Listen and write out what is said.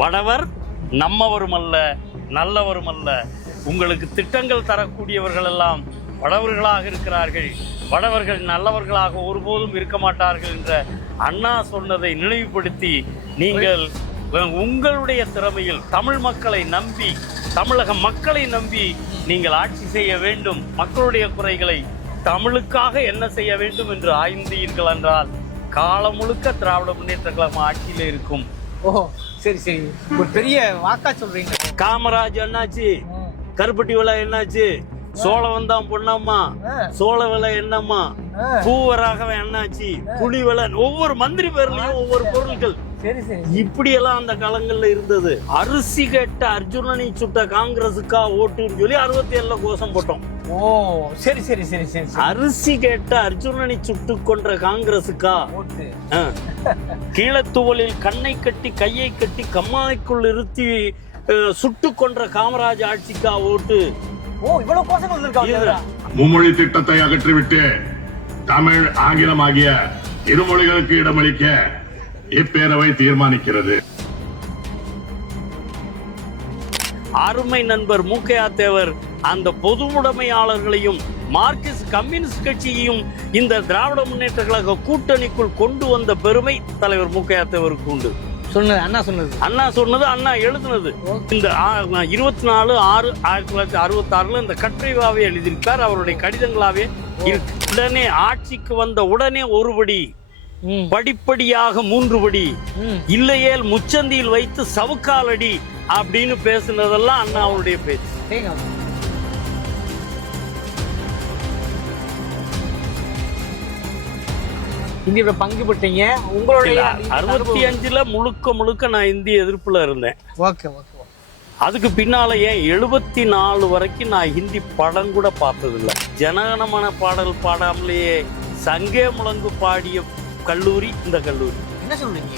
வடவர் நம்மவரும் அல்ல, நல்லவரும் அல்ல. உங்களுக்கு திட்டங்கள் தரக்கூடியவர்கள் எல்லாம் வடவர்களாக இருக்கிறார்கள். வடவர்கள் நல்லவர்களாக ஒருபோதும் இருக்க மாட்டார்கள் என்ற அண்ணா சொன்னதை நினைவுபடுத்தி நீங்கள் உங்களுடைய திறமையில் தமிழ் மக்களை நம்பி, தமிழக மக்களை நம்பி நீங்கள் ஆட்சி செய்ய வேண்டும். மக்களுடைய குறைகளை தமிழுக்காக என்ன செய்ய வேண்டும் என்று ஆய்ந்தீர்கள் என்றால் காலம் முழுக்க திராவிட முன்னேற்ற கழகம் ஆட்சியில் இருக்கும். ஓ சரி சரி, ஒரு பெரிய வாக்கா சொல்றீங்க. காமராஜ் என்னாச்சு? கருப்பட்டி விலை என்னாச்சு? சோழ வந்தான் பொண்ணம்மா, சோழ விலை என்னம்மா, பூவராகவன் என்னாச்சு, புலி விலை, ஒவ்வொரு மந்திரி பேர்லயும் ஒவ்வொரு பொருட்கள் இப்படி எல்லாம் அந்த காலங்கள்ல இருந்தது. அரிசி கேட்ட அர்ஜுனனை சுட்ட காங்கிரஸுக்கா ஓட்டுன்னு சொல்லி 67ல கோஷம் போட்டோம். ஓ சரி சரி சரி சரி, அரிசி கேட்ட அர்ஜுனனை சுட்டு கொன்ற காங்கிரஸுக்கா ஓட்டு. கீழத்துவலில் கண்ணை கட்டி கையை கட்டி கம்மாய்க்குள் இருத்தி சுட்டு கொன்ற காமராஜ் ஆட்சிக்கா ஓட்டு. ஓ இவ்வளவு கோஷங்கள் இருக்காங்க. மும்மொழி திட்டத்தை அகற்றிவிட்டு தமிழ் ஆங்கிலம் ஆகிய இருமொழிகளுக்கு இடமளிக்க இப்பேரவை தீர்மானிக்கிறது. அருமை நண்பர் மூக்கையா தேவர் அந்த பொதுவுடைமையாளர்களையும் மார்க்சிஸ்ட் கம்யூனிஸ்ட் கட்சியையும் இந்த திராவிட முன்னேற்ற கழக கூட்டணிக்குள் கொண்டு வந்த பெருமை தலைவர் மூக்கையா தேவருக்கு உண்டு. சொன்னது அண்ணா சொன்னது, அண்ணா சொன்னது, அண்ணா எழுதுனது. இந்த 24/6/1966 இந்த கட்டுரைவாவே எழுதியிருக்கார், அவருடைய கடிதங்களாவே இருக்கு. உடனே ஆட்சிக்கு வந்த உடனே ஒருபடி, படிப்படியாக 3 படி, இல்லையேல் முச்சந்தியில் வைத்து சவுக்காலடி அப்படின்னு பேசுனதெல்லாம் அண்ணா அவருடைய பேச்சு. இந்திய பங்கு பெற்றீங்க. உங்களுடைய 65ல முழுக்க நான் இந்திய எதிர்ப்புல இருந்தேன். Okay okay. அதுக்கு பின்னால ஏன் 74 வரைக்கும் நான் ஹிந்தி படம் கூட பார்த்ததில்லை. ஜனகணமன பாடல் பாடாமலேயே சங்கே முழங்கு பாடிய கல்லூரி இந்த கல்லூரி. என்ன சொல்றீங்க?